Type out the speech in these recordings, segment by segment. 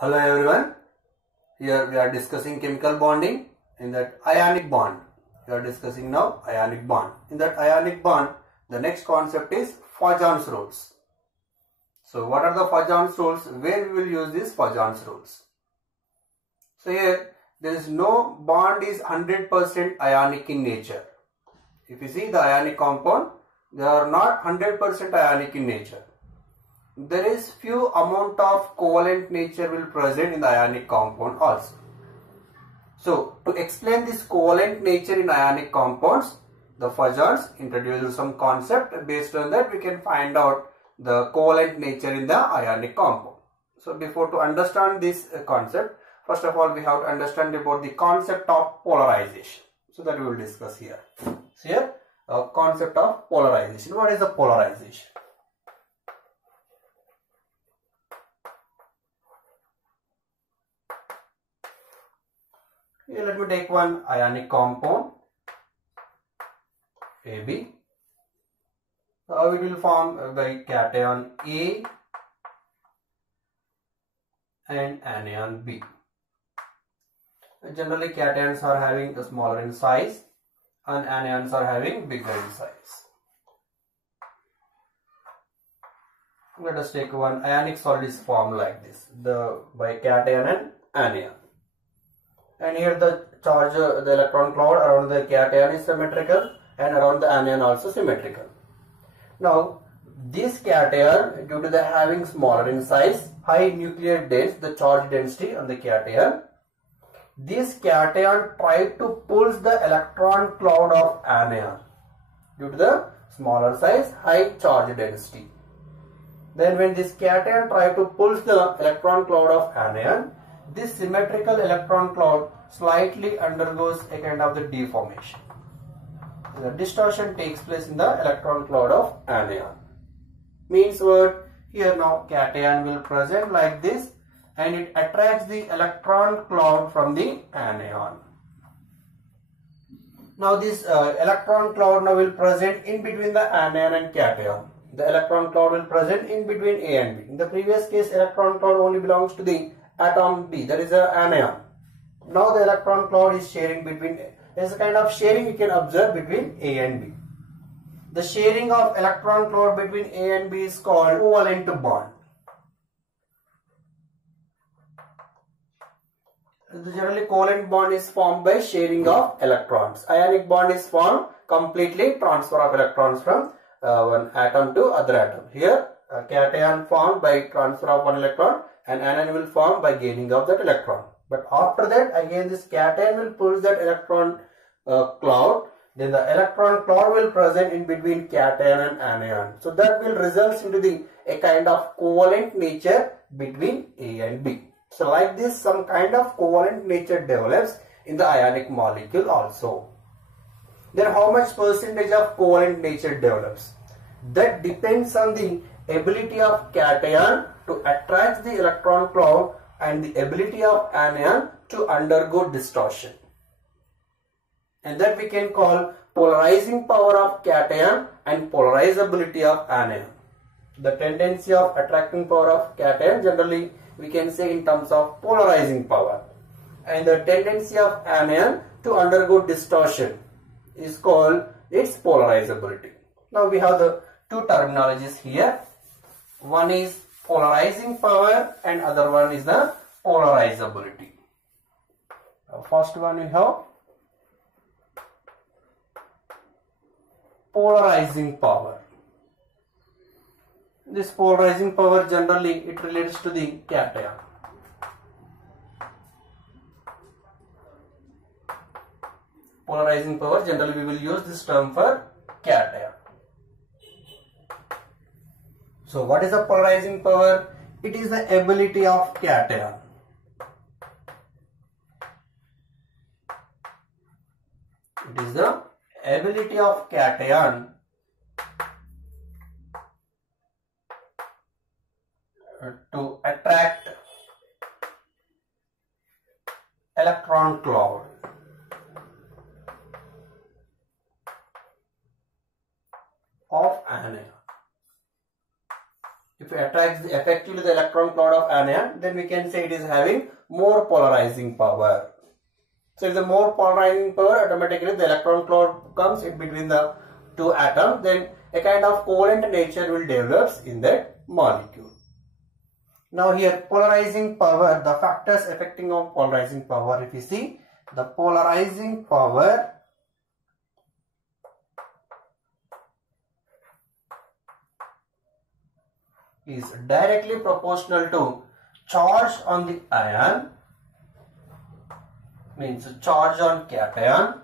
Hello everyone, here we are discussing chemical bonding in that ionic bond. We are discussing now ionic bond. In that ionic bond, the next concept is Poisson's rules. So what are the Poisson's rules? Where we will use these Poisson's rules? So here there is no bond is 100% ionic in nature. If you see the ionic compound, they are not 100% ionic in nature. There is few amount of covalent nature will present in the ionic compound also. So to explain this covalent nature in ionic compounds, the Poisson's introduces some concept. Based on that we can find out the covalent nature in the ionic compound. So before to understand this concept, first of all we have to understand about the concept of polarization. So that we will discuss here. So here concept of polarization. What is the polarization? Here let me take one ionic compound AB. How it will form by cation A and anion B. Generally cations are having a smaller in size and anions are having bigger in size. Let us take one ionic solid is formed like this, the by cation and anion. And here the charge, the electron cloud around the cation is symmetrical and around the anion also symmetrical. Now this cation, due to the having smaller in size, high nuclear dense, the charge density on the cation, this cation try to pull the electron cloud of anion due to the smaller size, high charge density. Then when this cation try to pull the electron cloud of anion, this symmetrical electron cloud slightly undergoes a kind of the deformation. The distortion takes place in the electron cloud of anion. Means what? Here now cation will present like this and it attracts the electron cloud from the anion. Now this electron cloud now will present in between the anion and cation. The electron cloud will present in between A and B. In the previous case, electron cloud only belongs to the atom B, that is a anion. Now the electron cloud is sharing between, there is a kind of sharing you can observe between A and B. The sharing of electron cloud between A and B is called covalent bond. Generally covalent bond is formed by sharing of electrons. Ionic bond is formed completely transfer of electrons from one atom to other atom. Here cation formed by transfer of one electron and anion will form by gaining of that electron. But after that again this cation will pull that electron cloud. Then the electron cloud will present in between cation and anion. So that will result into a kind of covalent nature between A and B. So like this some kind of covalent nature develops in the ionic molecule also. Then how much percentage of covalent nature develops? That depends on the ability of cation to attract the electron cloud and the ability of anion to undergo distortion. And that we can call polarizing power of cation and polarizability of anion. The tendency of attracting power of cation generally we can say in terms of polarizing power. And the tendency of anion to undergo distortion is called its polarizability. Now we have the two terminologies here. One is polarizing power and other one is the polarizability. First one we have polarizing power. This polarizing power generally it relates to the cation. Polarizing power generally we will use this term for cation. So what is the polarizing power? It is the ability of cation. It is the ability of cation to attract electron cloud of anion. If it attracts effectively the electron electron cloud of anion, then we can say it is having more polarizing power. So if the more polarizing power, automatically the electron cloud comes in between the two atoms, then a kind of covalent nature will develop in that molecule. Now here polarizing power, the factors affecting on polarizing power, if you see, the polarizing power is directly proportional to charge on the ion, means charge on cation,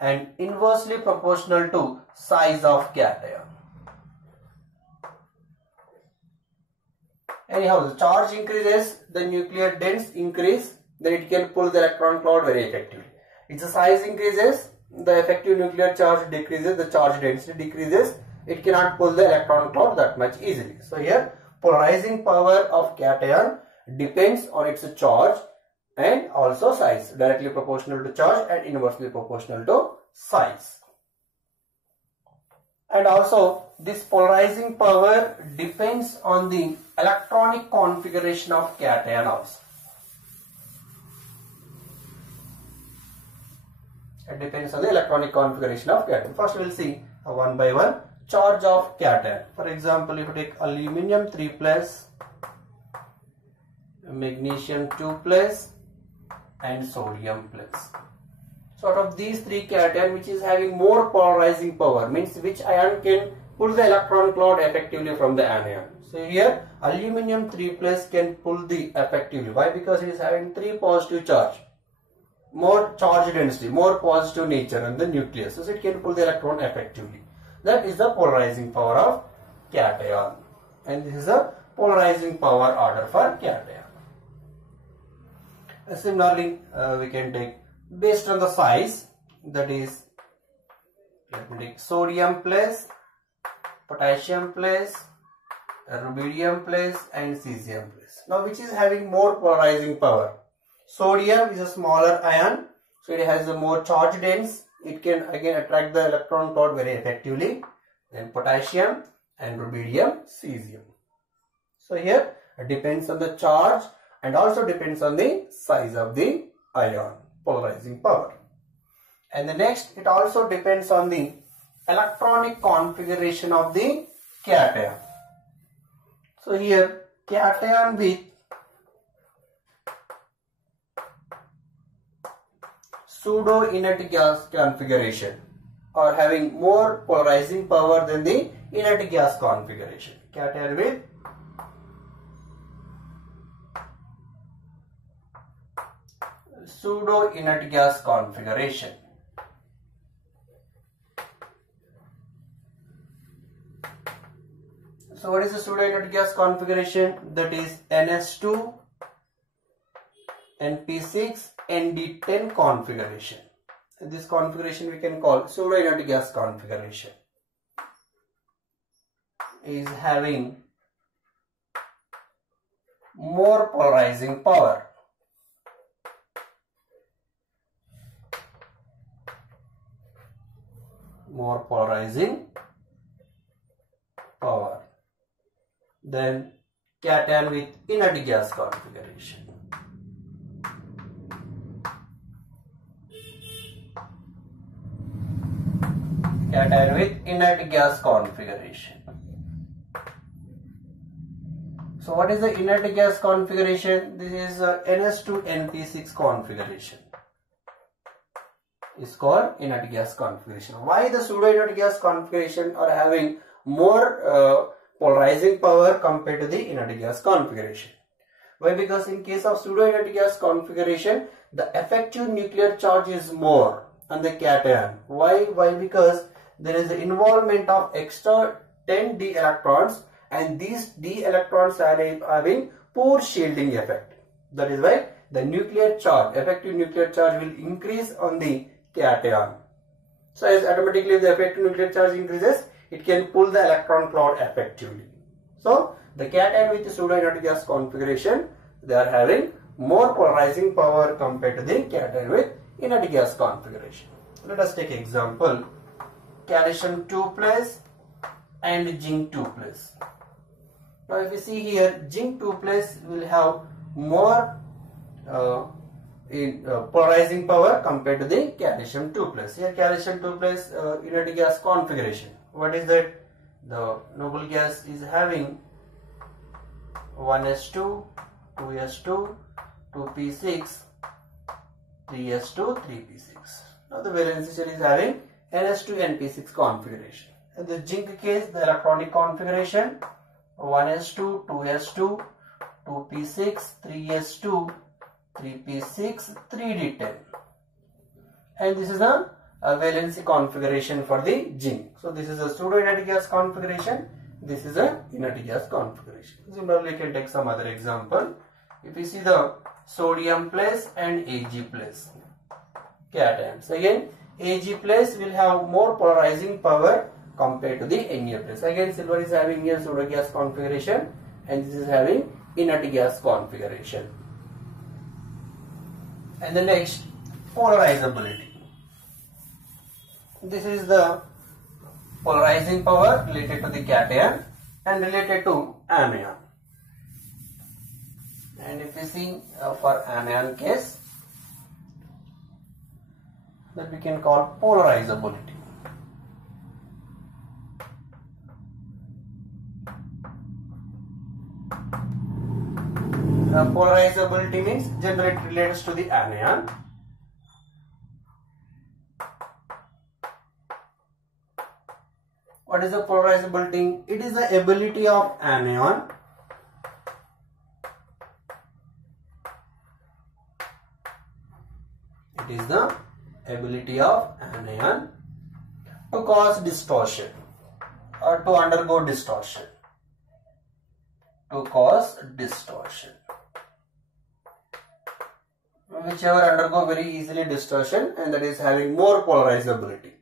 and inversely proportional to size of cation. Anyhow, the charge increases, the nuclear dense increase, then it can pull the electron cloud very effectively. If the size increases, the effective nuclear charge decreases, the charge density decreases, it cannot pull the electron cloud that much easily. So here polarizing power of cation depends on its charge and also size, directly proportional to charge and inversely proportional to size. And also this polarizing power depends on the electronic configuration of cation also. It depends on the electronic configuration of cation. First we will see one by one. Charge of cation. For example, if you take aluminium 3+, magnesium 2+, and sodium plus. So out of these three cation, which is having more polarizing power, means which ion can pull the electron cloud effectively from the anion. So here aluminium 3+ can pull the effectively. Why? Because it is having 3 positive charge, more charge density, more positive nature on the nucleus, so it can pull the electron effectively. That is the polarizing power of cation, and this is the polarizing power order for cation. Similarly, we can take based on the size, that is, let me take sodium plus, potassium plus, rubidium plus, and cesium plus. Now which is having more polarizing power? Sodium is a smaller ion, so it has a more charge dense. It can again attract the electron cloud very effectively. Then potassium and rubidium, cesium. So here it depends on the charge and also depends on the size of the ion, polarizing power. And the next, it also depends on the electronic configuration of the cation. So here cation with pseudo inert gas configuration or having more polarizing power than the inert gas configuration. Cation with pseudo inert gas configuration. So what is the pseudo inert gas configuration? That is NS2 NP6 ND10 configuration. This configuration we can call pseudo inert gas configuration. Is having more polarizing power. More polarizing power than cation with inert gas configuration. Cation with inert gas configuration. So what is the inert gas configuration? This is NS2 NP6 configuration. Is called inert gas configuration. Why the pseudo inert gas configuration are having more polarizing power compared to the inert gas configuration? Why? Because in case of pseudo inert gas configuration, the effective nuclear charge is more on the cation. Why? Why? Because there is the involvement of extra 10 d electrons, and these d electrons are having poor shielding effect. That is why the nuclear charge, effective nuclear charge, will increase on the cation. So as automatically the effective nuclear charge increases, it can pull the electron cloud effectively. So the cation with the pseudo inert gas configuration, they are having more polarizing power compared to the cation with inert gas configuration. Let us take example, calcium 2+ and zinc 2+. Now if you see here, zinc 2 plus will have more polarizing power compared to the calcium 2 plus. Here calcium 2 plus inert gas configuration. What is that? The noble gas is having 1s2, 2s2, 2p6, 3s2, 3p6. Now the valence shell is having ns2, np6 configuration. In the zinc case, the electronic configuration 1s2, 2s2, 2p6, 3s2, 3p6, 3d10. And this is a valency configuration for the zinc. So this is a pseudo inert gas configuration. This is a inert gas configuration. Similarly, you can take some other example. If you see the sodium plus and Ag plus cations. Again, Ag plus will have more polarizing power compared to the Na plus. Again, silver is having here pseudo gas configuration and this is having inert gas configuration. And the next, polarizability. This is the polarizing power related to the cation and related to anion. And if you see for anion case, that we can call polarizability. Polarizability means generally it relates to the anion. What is the polarizability? It is the ability of anion to cause distortion or to undergo distortion. To cause distortion. Whichever undergo very easily distortion, and that is having more polarizability.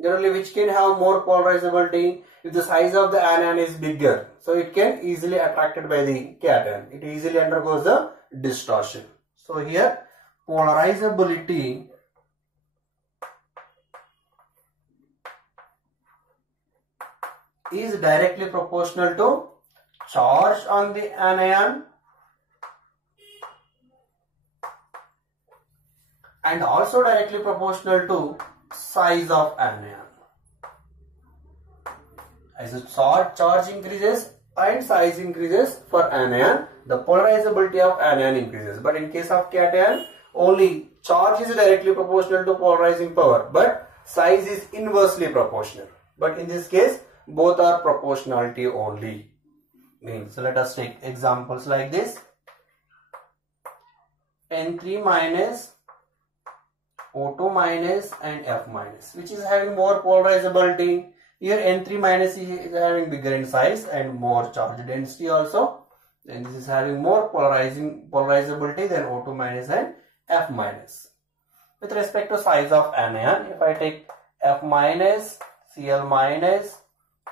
Generally, which can have more polarizability if the size of the anion is bigger. So it can easily attracted by the cation. It easily undergoes the distortion. So here polarizability is directly proportional to charge on the anion and also directly proportional to size of anion. As the charge increases and size increases for anion, the polarizability of anion increases. But in case of cation, only charge is directly proportional to polarizing power, but size is inversely proportional. But in this case, both are proportionality only. So let us take examples like this. N3 minus, O2 minus and F minus, which is having more polarizability. Here N3 minus is having bigger in size and more charge density also. And this is having more polarizability than O2 minus and F minus. With respect to size of anion, if I take F minus, Cl minus,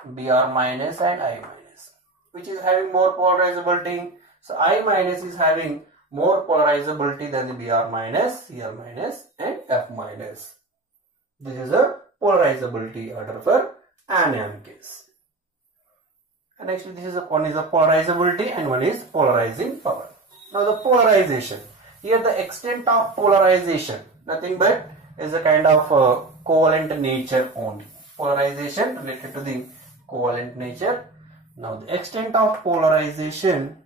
Br minus and I minus, which is having more polarizability. So I minus is having more polarizability than the Br minus, Cl minus and F minus. This is a polarizability order for anion case. And actually this is one is a polarizability and one is polarizing power. Now the polarization. Here the extent of polarization, nothing but is a kind of covalent nature only. Polarization related to the covalent nature. Now the extent of polarization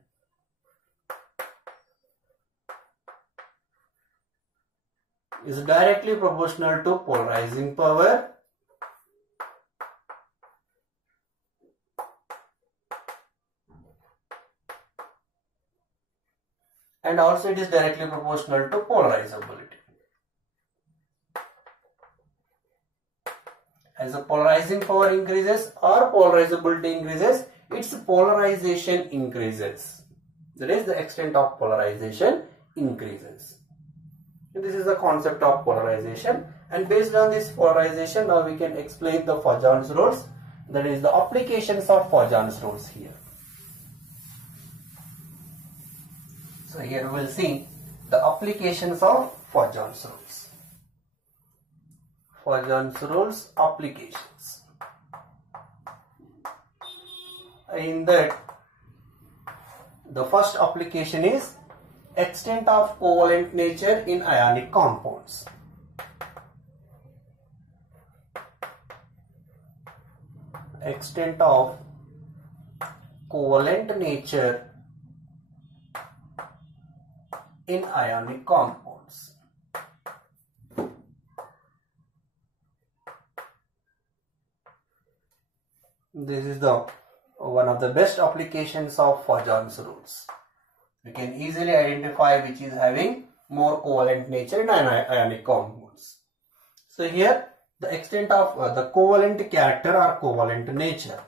is directly proportional to polarizing power and also it is directly proportional to polarizability. As the polarizing power increases or polarizability increases, its polarization increases. That is, the extent of polarization increases. And this is the concept of polarization. And based on this polarization, now we can explain the Poisson's rules. That is, the applications of Poisson's rules here. So here we will see the applications of Poisson's rules. Poisson's rules applications. In that, The first application is extent of covalent nature in ionic compounds. Extent of covalent nature in ionic compounds. This is the one of the best applications of Poisson's rules. We can easily identify which is having more covalent nature in ionic compounds. So here the extent of the covalent character or covalent nature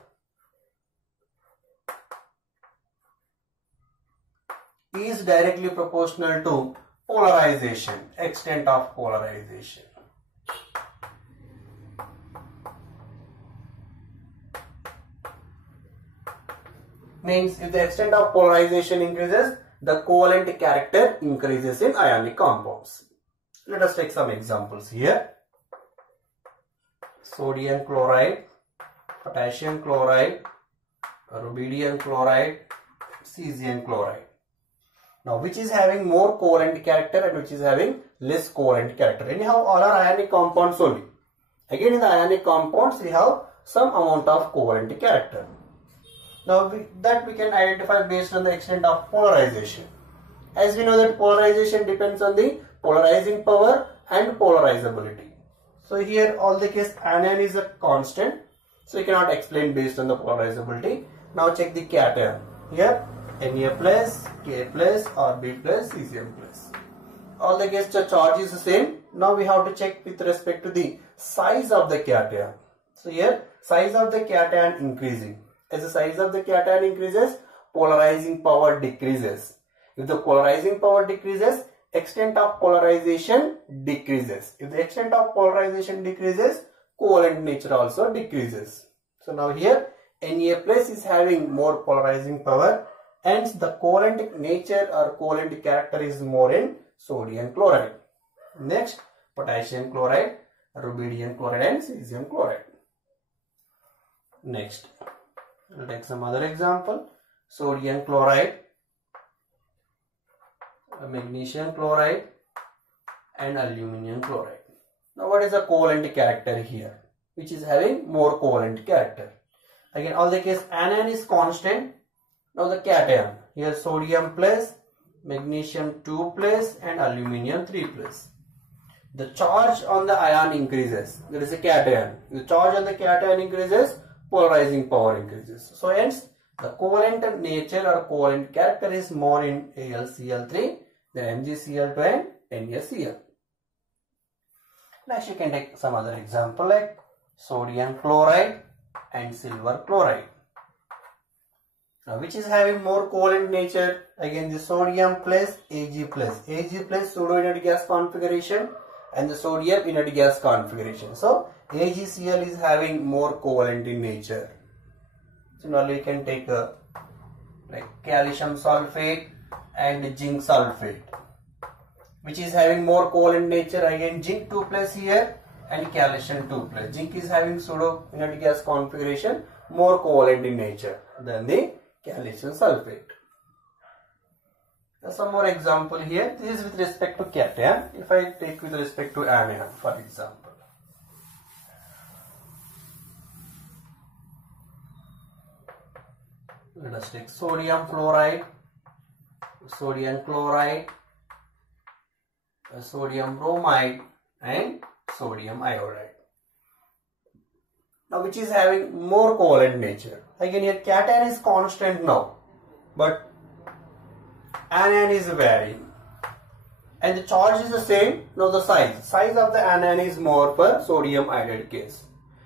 is directly proportional to polarization, extent of polarization. Means if the extent of polarization increases, the covalent character increases in ionic compounds. Let us take some examples here. Sodium chloride, potassium chloride, rubidium chloride, cesium chloride. Now which is having more covalent character and which is having less covalent character? Anyhow all are ionic compounds only. Again in the ionic compounds we have some amount of covalent character. Now that we can identify based on the extent of polarization. As we know that polarization depends on the polarizing power and polarizability. So here all the case anion is a constant, so you cannot explain based on the polarizability. Now check the cation. Here Na plus, K plus, Rb plus, Cesium plus. All the case the charge is the same. Now we have to check with respect to the size of the cation. So here size of the cation increasing. As the size of the cation increases, polarizing power decreases. If the polarizing power decreases, extent of polarization decreases. If the extent of polarization decreases, covalent nature also decreases. So now here Na plus is having more polarizing power, hence the covalent nature or covalent character is more in sodium chloride. Next, potassium chloride, rubidium chloride and cesium chloride. Next, we'll take some other example. Sodium chloride, magnesium chloride and aluminum chloride. Now what is the covalent character here? Which is having more covalent character? Again all the case anion is constant. Now the cation, here sodium plus, magnesium 2 plus and aluminum 3 plus. The charge on the ion increases, there is a cation. The charge on the cation increases, polarizing power increases. So hence the covalent nature or covalent character is more in AlCl3 than MgCl2 and NaCl. Next you can take some other example like sodium chloride and silver chloride. Now which is having more covalent nature? Again the sodium plus Ag plus. Ag plus pseudo inert gas configuration and the sodium inert gas configuration. So AgCl is having more covalent in nature. Similarly you can take like calcium sulfate and zinc sulfate, which is having more covalent nature. Again zinc 2 plus here and calcium 2 plus. Zinc is having pseudo inert gas configuration, more covalent in nature than the calcium sulfate. Some more example here. This is with respect to cation. If I take with respect to anion, for example. Let us take sodium fluoride, sodium chloride, sodium bromide and sodium iodide. Now which is having more covalent nature? Again here cation is constant now, but anion is varying and the charge is the same. Now the size of the anion is more for sodium iodide case.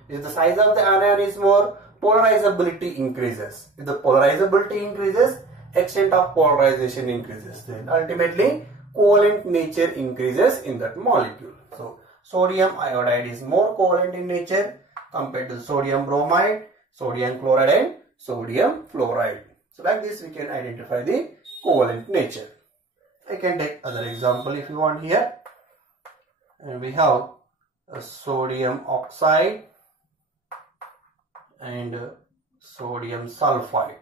If the size of the anion is more, polarizability increases. If the polarizability increases, extent of polarization increases. Then ultimately covalent nature increases in that molecule. So sodium iodide is more covalent in nature compared to sodium bromide, sodium chloride and sodium fluoride. So like this we can identify the covalent nature. I can take other example if you want here. And we have a sodium oxide and sodium sulfide.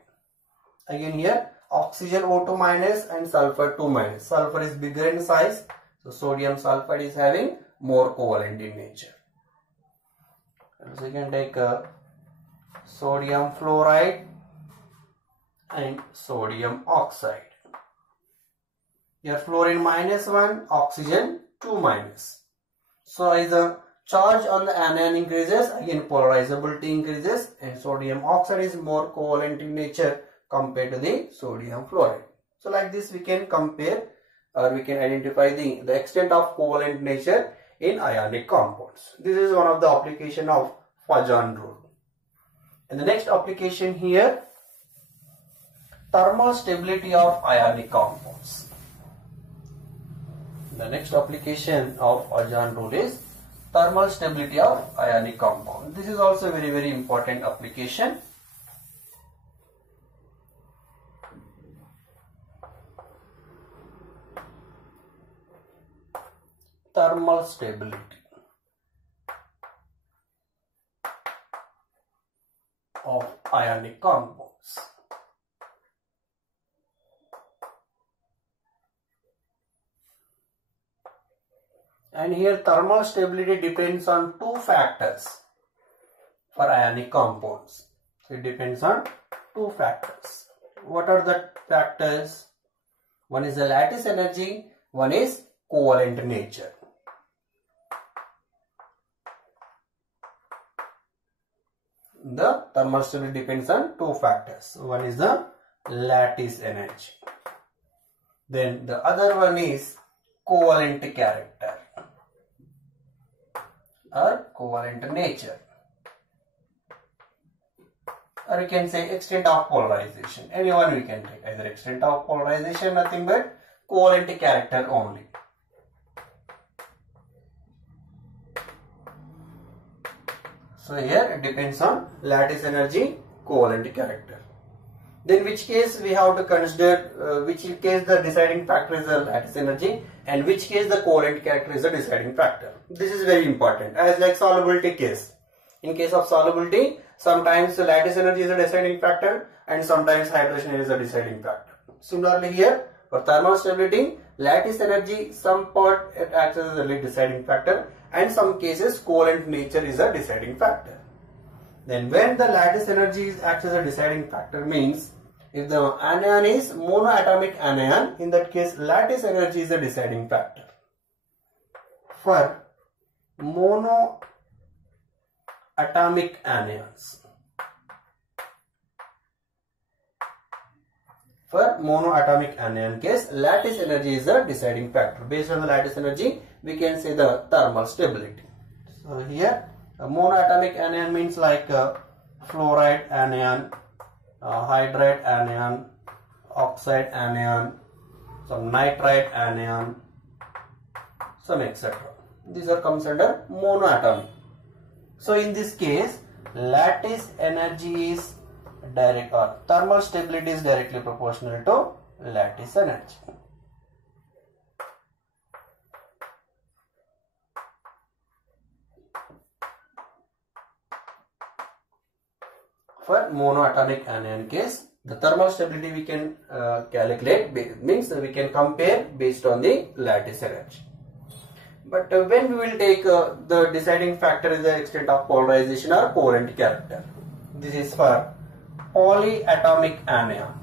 Again here oxygen O2 minus and sulfur 2 minus. Sulfur is bigger in size, so sodium sulfide is having more covalent in nature. So you can take sodium fluoride and sodium oxide. Here fluorine -1, oxygen 2 minus. So as the charge on the anion increases, again polarizability increases, and sodium oxide is more covalent in nature compared to the sodium fluoride. So like this we can compare or we can identify the extent of covalent nature in ionic compounds. This is one of the application of Pajan rule. And the next application here, thermal stability of ionic compounds. The next application of Pajan rule is thermal stability of ionic compound. This is also a very important application. Thermal stability of ionic compounds. And here thermal stability depends on two factors for ionic compounds. So it depends on two factors. What are the factors? One is the lattice energy, one is covalent nature. The thermal stability depends on two factors. One is the lattice energy. Then the other one is covalent character or covalent nature. Or you can say extent of polarization. Any one we can take. Either extent of polarization, nothing but covalent character only. So here it depends on lattice energy, covalent character. Then which case we have to consider, which case the deciding factor is the lattice energy and which case the covalent character is the deciding factor. This is very important, as like solubility case. In case of solubility, sometimes the lattice energy is a deciding factor and sometimes hydration is a deciding factor. Similarly here, for thermal stability, lattice energy, some part it acts as a deciding factor and some cases covalent nature is a deciding factor. Then when the lattice energy acts as a deciding factor means if the anion is monoatomic anion, in that case lattice energy is a deciding factor. For monoatomic anions, for monoatomic anion case, lattice energy is the deciding factor. Based on the lattice energy, we can say the thermal stability. So here, a monoatomic anion means like fluoride anion, hydride anion, oxide anion, some nitride anion, some etc. These are comes under monoatomic. So in this case, lattice energy is direct or thermal stability is directly proportional to lattice energy. For monoatomic anion case, the thermal stability we can calculate, means we can compare based on the lattice energy. But when we will take the deciding factor is the extent of polarization or covalent character. This is for polyatomic anion.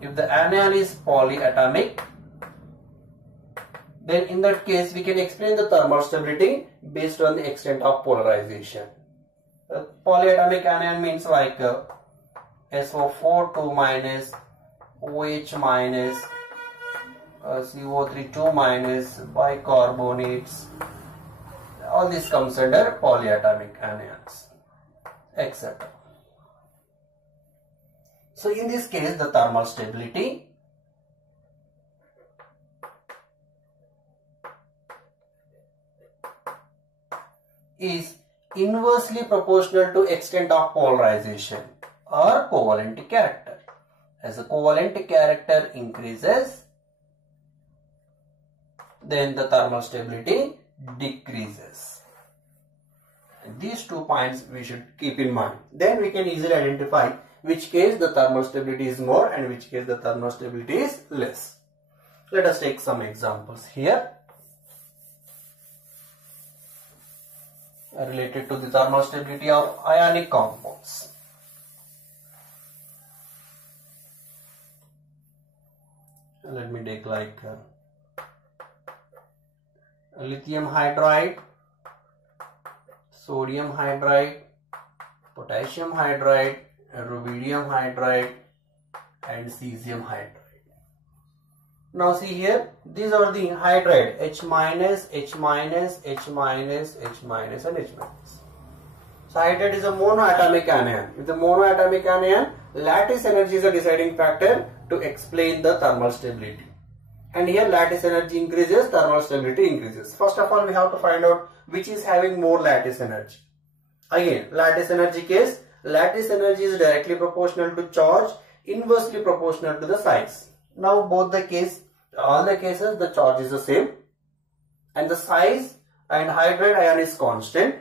If the anion is polyatomic, then in that case we can explain the thermal stability based on the extent of polarization. Polyatomic anion means like SO4 2 minus, OH minus, CO3 2 minus, bicarbonates. All this comes under polyatomic anions, etc. So in this case, the thermal stability is inversely proportional to extent of polarization or covalent character. As the covalent character increases, then the thermal stability decreases. And these 2 points we should keep in mind. Then we can easily identify which case the thermal stability is more and which case the thermal stability is less. Let us take some examples here related to the thermal stability of ionic compounds. Let me take like lithium hydride, sodium hydride, potassium hydride, rubidium hydride and cesium hydride. Now see here, these are the hydride H minus, H minus, H minus, H minus and H minus. So hydride is a monoatomic anion. With the monoatomic anion, lattice energy is a deciding factor to explain the thermal stability. And here lattice energy increases, thermal stability increases. First of all, we have to find out which is having more lattice energy. Again, lattice energy case, lattice energy is directly proportional to charge, inversely proportional to the size. Now both the case, all the cases the charge is the same and the size and hydride ion is constant.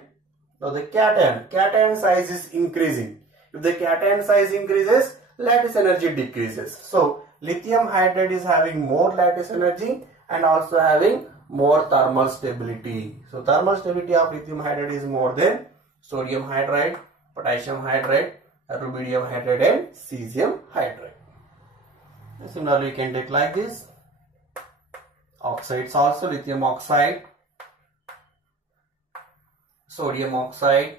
Now the cation size is increasing. If the cation size increases, lattice energy decreases. So lithium hydride is having more lattice energy and also having more thermal stability. So thermal stability of lithium hydride is more than sodium hydride, potassium hydride, rubidium hydride and cesium hydride. Similarly, you can take like this. Oxides also, lithium oxide, sodium oxide,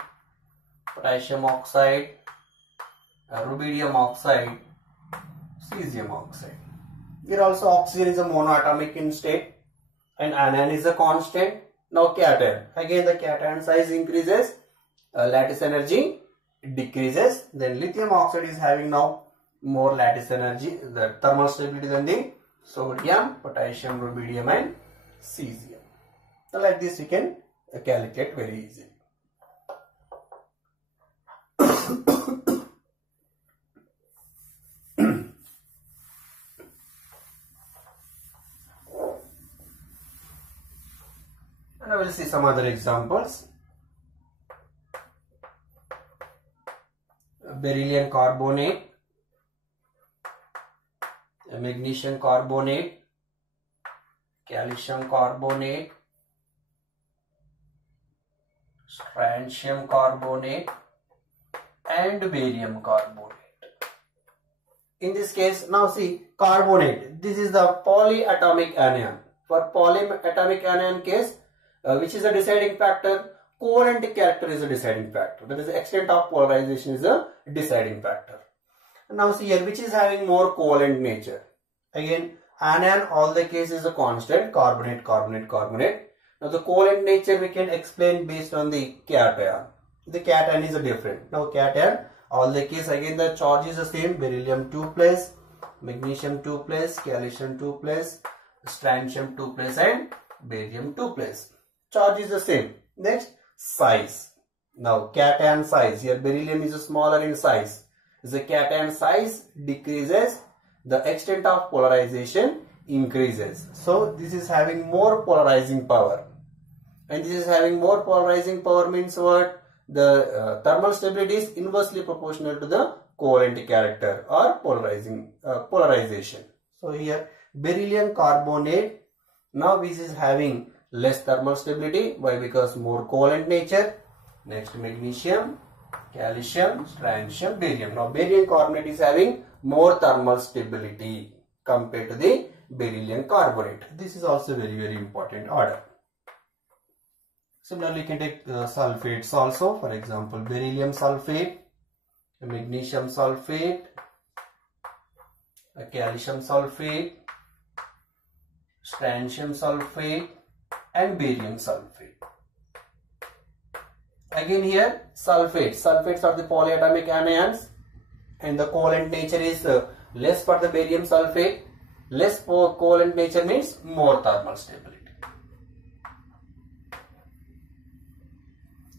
potassium oxide, rubidium oxide, cesium oxide. Here also oxygen is a monoatomic in state and anion is a constant. Now cation. Again the cation size increases, lattice energy decreases. Then lithium oxide is having now more lattice energy, the thermal stability than the sodium, potassium, rubidium and cesium. So like this you can calculate very easily. And I will see some other examples. Beryllium carbonate, magnesium carbonate, calcium carbonate, strontium carbonate and barium carbonate. In this case, now see carbonate, this is the polyatomic anion. For polyatomic anion case, which is a deciding factor, covalent character is a deciding factor. That is, the extent of polarization is a deciding factor. Now see here, which is having more covalent nature. Again, anion, all the case is a constant, carbonate, carbonate, carbonate. Now the covalent nature we can explain based on the cation. The cation is a different. Now cation, all the case, again the charge is the same, beryllium 2 plus, magnesium 2 plus, calcium 2 plus, strontium 2 plus and barium 2 plus. Charge is the same. Next, size. Now cation size, here beryllium is smaller in size. The cation size decreases, the extent of polarization increases. So this is having more polarizing power. And this is having more polarizing power means what? The thermal stability is inversely proportional to the covalent character or polarization. So here beryllium carbonate, now this is having less thermal stability. Why? Because more covalent nature. Next, magnesium, calcium, strontium, barium. Now barium carbonate is having more thermal stability compared to the beryllium carbonate. This is also very, very important order. Similarly, you can take sulfates also. For example, beryllium sulfate, magnesium sulfate, calcium sulfate, strontium sulfate and barium sulfate. Again here sulfates. Sulfates are the polyatomic anions and the covalent nature is less for the barium sulfate. Less covalent nature means more thermal stability.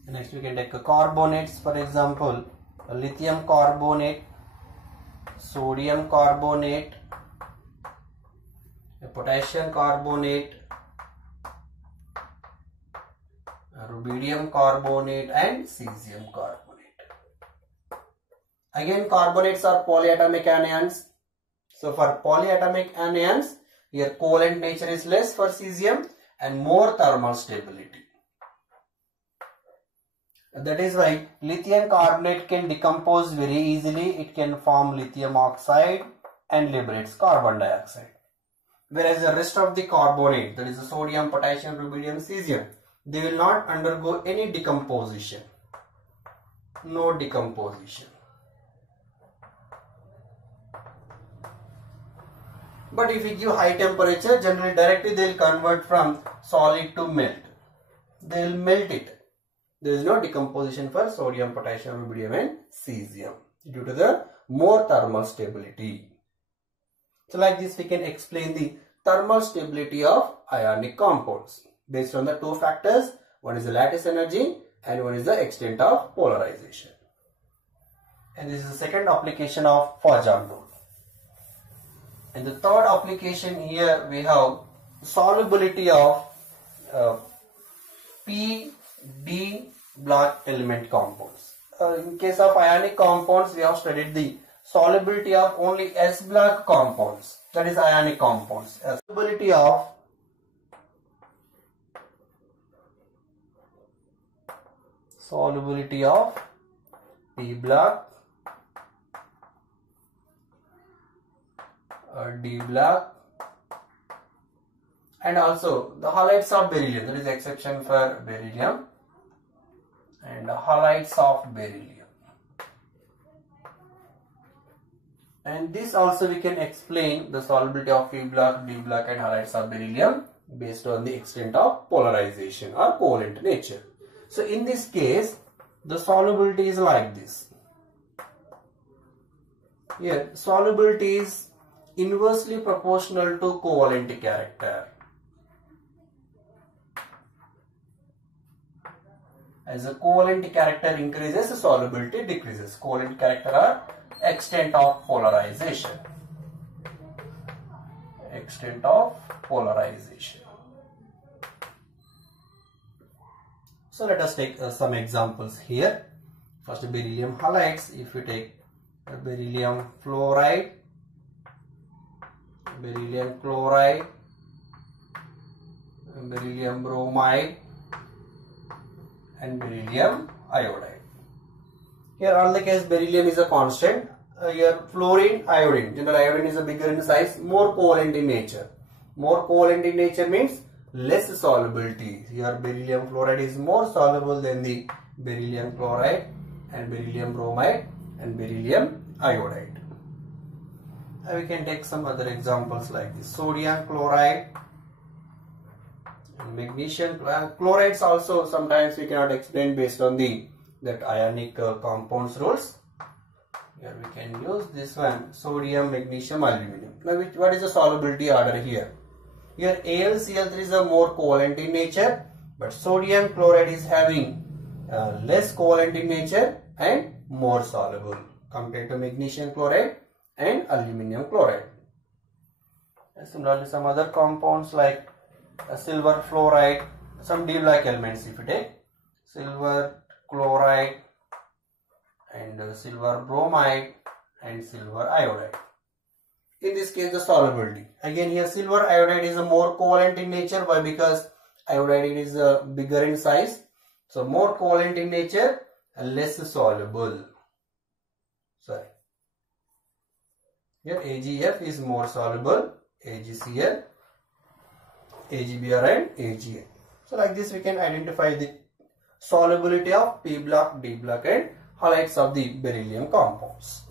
Next we can take carbonates, for example lithium carbonate, sodium carbonate, potassium carbonate, rubidium carbonate and cesium carbonate. Again, carbonates are polyatomic anions. So for polyatomic anions, here covalent nature is less for cesium and more thermal stability. That is why lithium carbonate can decompose very easily. It can form lithium oxide and liberates carbon dioxide. Whereas the rest of the carbonate, that is the sodium, potassium, rubidium, cesium, they will not undergo any decomposition. No decomposition. But if we give high temperature, generally directly they will convert from solid to melt. They will melt it. There is no decomposition for sodium, potassium, rubidium and cesium due to the more thermal stability. So like this we can explain the thermal stability of ionic compounds based on the two factors. One is the lattice energy and one is the extent of polarization. And this is the second application of Fajam rule. And the third application here we have solubility of P, D block element compounds. In case of ionic compounds, we have studied the solubility of only S block compounds, that is ionic compounds. Solubility of P block, D block, and also the halides of beryllium, that is exception for beryllium, and halides of beryllium. And this also we can explain the solubility of P block, D block and halides of beryllium based on the extent of polarization or covalent nature. So in this case, the solubility is like this. Here, solubility is inversely proportional to covalent character. As the covalent character increases, the solubility decreases. Covalent character are extent of polarization. Extent of polarization. So let us take some examples here. First, beryllium halides. If you take beryllium fluoride, beryllium chloride, beryllium bromide, and beryllium iodide. Here all the case beryllium is a constant. Here fluorine, iodine. General iodine is a bigger in size, more covalent in nature. More covalent in nature means less solubility. Here beryllium fluoride is more soluble than the beryllium chloride and beryllium bromide and beryllium iodide. We can take some other examples like this. Sodium chloride, magnesium chlorides also sometimes we cannot explain based on that ionic compounds rules. Here we can use this one, sodium, magnesium, aluminum. Now what is the solubility order here? Here AlCl3 is a more covalent in nature, but sodium chloride is having less covalent in nature and more soluble compared to magnesium chloride and aluminum chloride. And similarly some other compounds like silver fluoride, some D block elements if you take silver chloride and silver bromide and silver iodide. In this case the solubility, again here silver iodide is a more covalent in nature. Why? Because iodide is bigger in size, so more covalent in nature and less soluble. Sorry, here AgF is more soluble, AgCl, AgBr and AgA. So like this we can identify the solubility of P block, D block and halides of the beryllium compounds.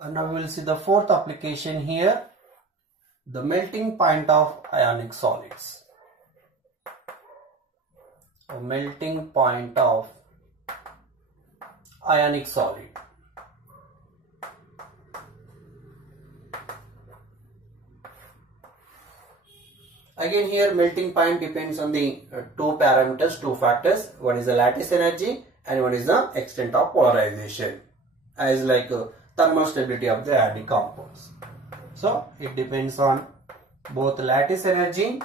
And now we will see the fourth application here, the melting point of ionic solids. A melting point of ionic solid. Again here melting point depends on the two parameters, two factors. One is the lattice energy and one is the extent of polarization, as like thermal stability of the ionic compounds. So it depends on both lattice energy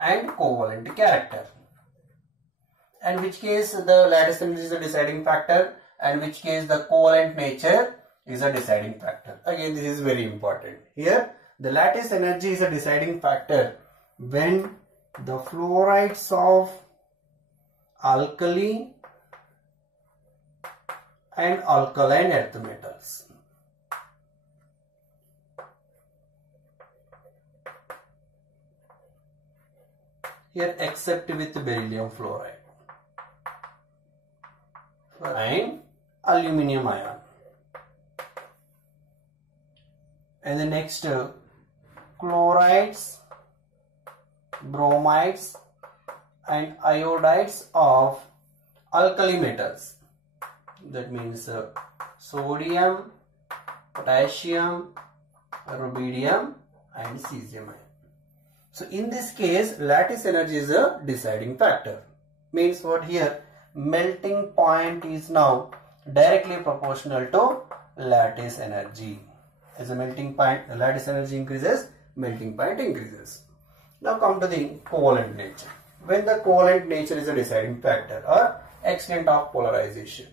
and covalent character. and which case the lattice energy is a deciding factor, and which case the covalent nature is a deciding factor. Again, this is very important. Here, the lattice energy is a deciding factor when the fluorides of alkali and alkaline earth metals here except with beryllium fluoride and aluminium ion. And the next chlorides, bromides and iodides of alkali metals. That means sodium, potassium, rubidium and cesium. So in this case, lattice energy is a deciding factor. Means what here? Melting point is now directly proportional to lattice energy. As a melting point, the lattice energy increases, melting point increases. Now come to the covalent nature. When the covalent nature is a deciding factor or extent of polarization.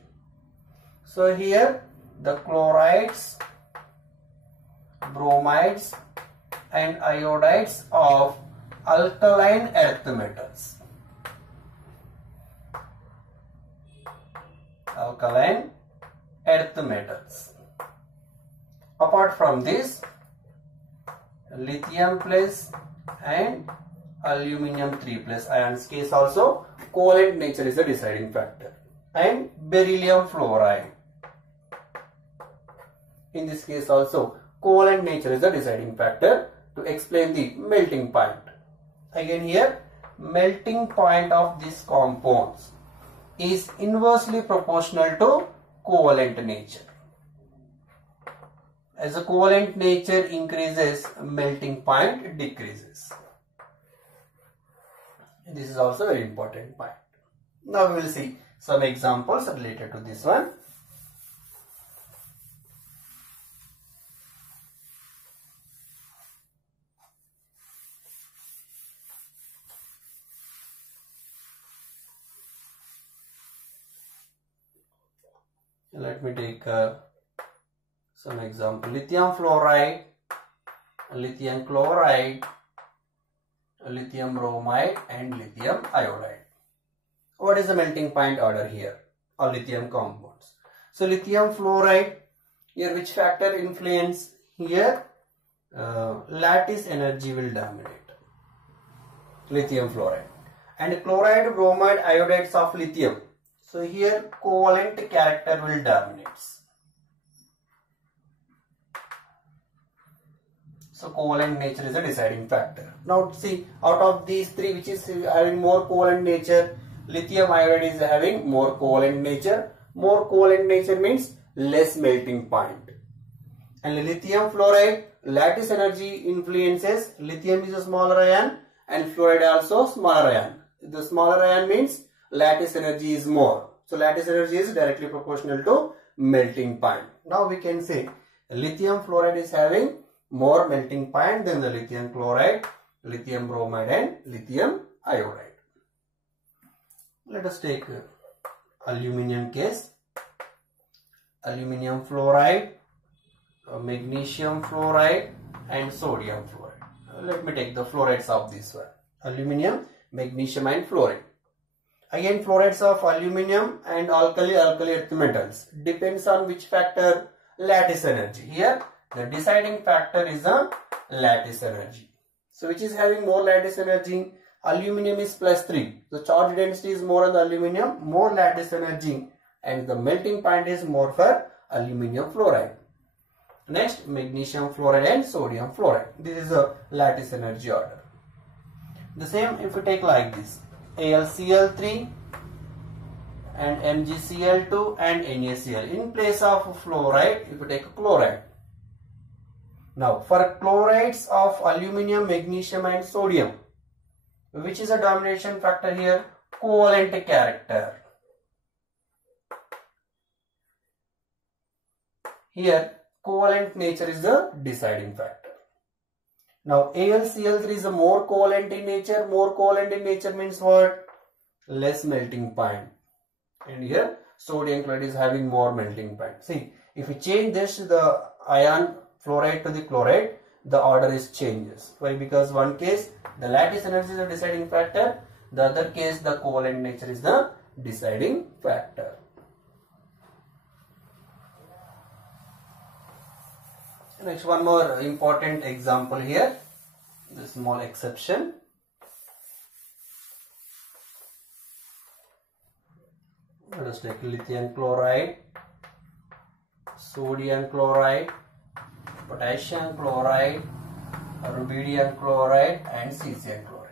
So here the chlorides, bromides and iodides of alkaline earth metals. Alkaline earth metals. Apart from this, lithium plus and aluminium 3 plus ions case also covalent nature is a deciding factor, and beryllium fluoride. In this case also covalent nature is a deciding factor to explain the melting point. Again here, melting point of these compounds is inversely proportional to covalent nature. As the covalent nature increases, melting point decreases. This is also a very important point. Now we will see some examples related to this one. Let me take some example. Lithium fluoride, lithium chloride, lithium bromide and lithium iodide. What is the melting point order here? Or lithium compounds. So lithium fluoride, here which factor influence? Here lattice energy will dominate. Lithium fluoride. And chloride, bromide, iodides of lithium. So here covalent character will dominate. So covalent nature is a deciding factor. Now see, out of these three, which is having more covalent nature? Lithium iodide is having more covalent nature. More covalent nature means less melting point. And lithium fluoride, lattice energy influences. Lithium is a smaller ion and fluoride also smaller ion. The smaller ion means lattice energy is more. So lattice energy is directly proportional to melting point. Now we can say lithium fluoride is having more melting point than the lithium chloride, lithium bromide and lithium iodide. Let us take aluminium case. Aluminium fluoride, magnesium fluoride and sodium fluoride. Let me take the fluorides of this one. Aluminium, magnesium and fluoride. Again, fluorides of aluminium and alkali earth metals. Depends on which factor? Lattice energy. Here the deciding factor is the lattice energy. So which is having more lattice energy? Aluminium is +3. The charge density is more on the aluminium, more lattice energy, and the melting point is more for aluminium fluoride. Next, magnesium fluoride and sodium fluoride. This is a lattice energy order. The same if we take like this. AlCl3 and MgCl2 and NaCl. In place of fluoride, if you take a chloride. Now, for chlorides of aluminium, magnesium and sodium, which is a domination factor here? Covalent character. Here, covalent nature is the deciding factor. Now, AlCl3 is a more covalent in nature. More covalent in nature means what? less melting point, and here sodium chloride is having more melting point. See, if we change this the ion fluoride to the chloride, the order is changes. Why? Because one case the lattice energy is the deciding factor, the other case the covalent nature is the deciding factor. Next, one more important example here, the small exception. Let us take lithium chloride, sodium chloride, potassium chloride, rubidium chloride and cesium chloride.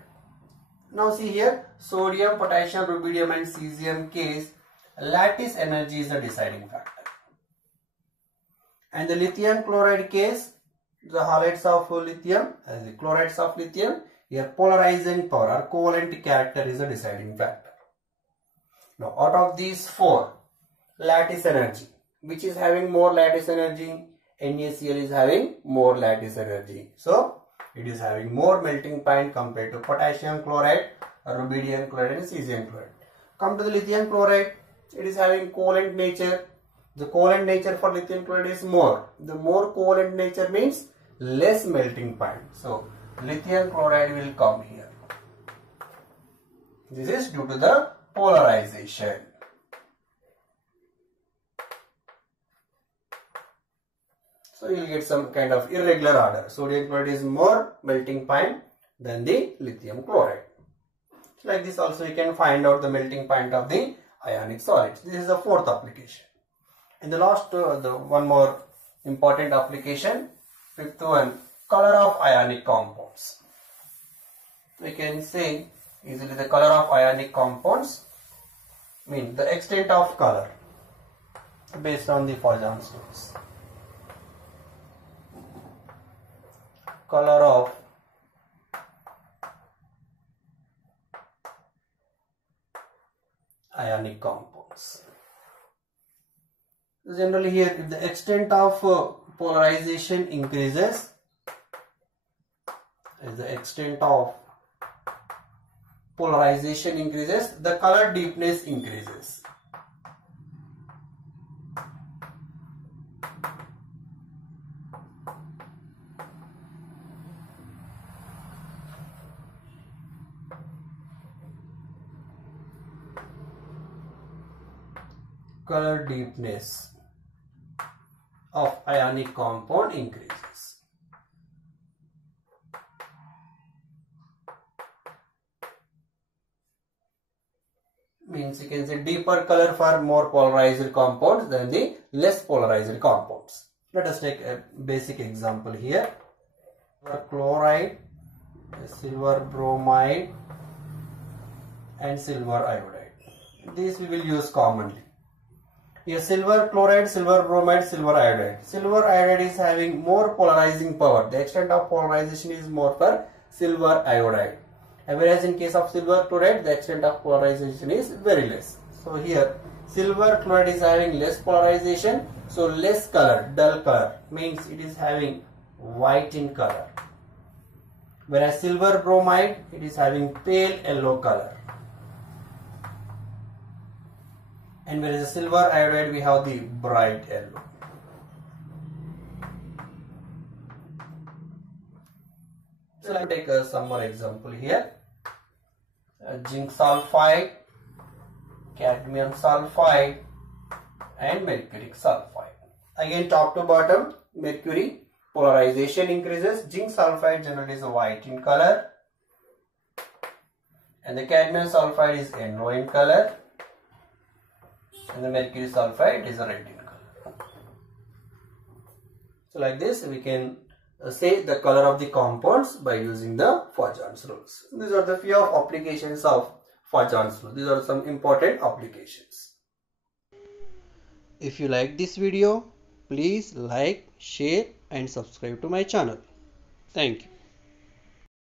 Now see here, sodium, potassium, rubidium and cesium case, lattice energy is the deciding factor. And the lithium chloride case, the halides of lithium as the chlorides of lithium, here polarizing power or covalent character is the deciding factor. Now out of these four, lattice energy, which is having more lattice energy? NaCl is having more lattice energy. So it is having more melting point compared to potassium chloride, rubidium chloride and cesium chloride. Come to the lithium chloride, it is having covalent nature. The covalent nature for lithium chloride is more. The more covalent nature means less melting point. So lithium chloride will come here. This is due to the polarization. So you will get some kind of irregular order. Sodium chloride is more melting point than the lithium chloride. So like this also you can find out the melting point of the ionic solids. This is the fourth application. And the last, the one more important application, fifth one, color of ionic compounds. We can say easily the color of ionic compounds means the extent of color based on the Poisson's rules. Color of ionic compounds. Generally here, if the extent of polarization increases, as the extent of polarization increases, the color deepness increases. Color deepness of ionic compound increases. Means you can say deeper color for more polarized compounds than the less polarized compounds. Let us take a basic example here. Silver chloride, silver bromide and silver iodide. These we will use commonly. Here silver chloride, silver bromide, silver iodide. Silver iodide is having more polarizing power. The extent of polarization is more for silver iodide. Whereas in case of silver chloride, the extent of polarization is very less. So here silver chloride is having less polarization, so less color, dull color, means it is having white in color. Whereas silver bromide, it is having pale yellow color. And whereas the silver iodide, we have the bright yellow. So let me take some more example here. Zinc sulfide, cadmium sulfide and mercuric sulfide. Again top to bottom, mercury polarization increases. Zinc sulfide generally is white in color. And the cadmium sulfide is yellow in color. And the mercury sulfide is red in color. So like this we can say the color of the compounds by using the Poisson's rules. These are the few of applications of Poisson's rules. These are some important applications. If you like this video, please like, share and subscribe to my channel. Thank you.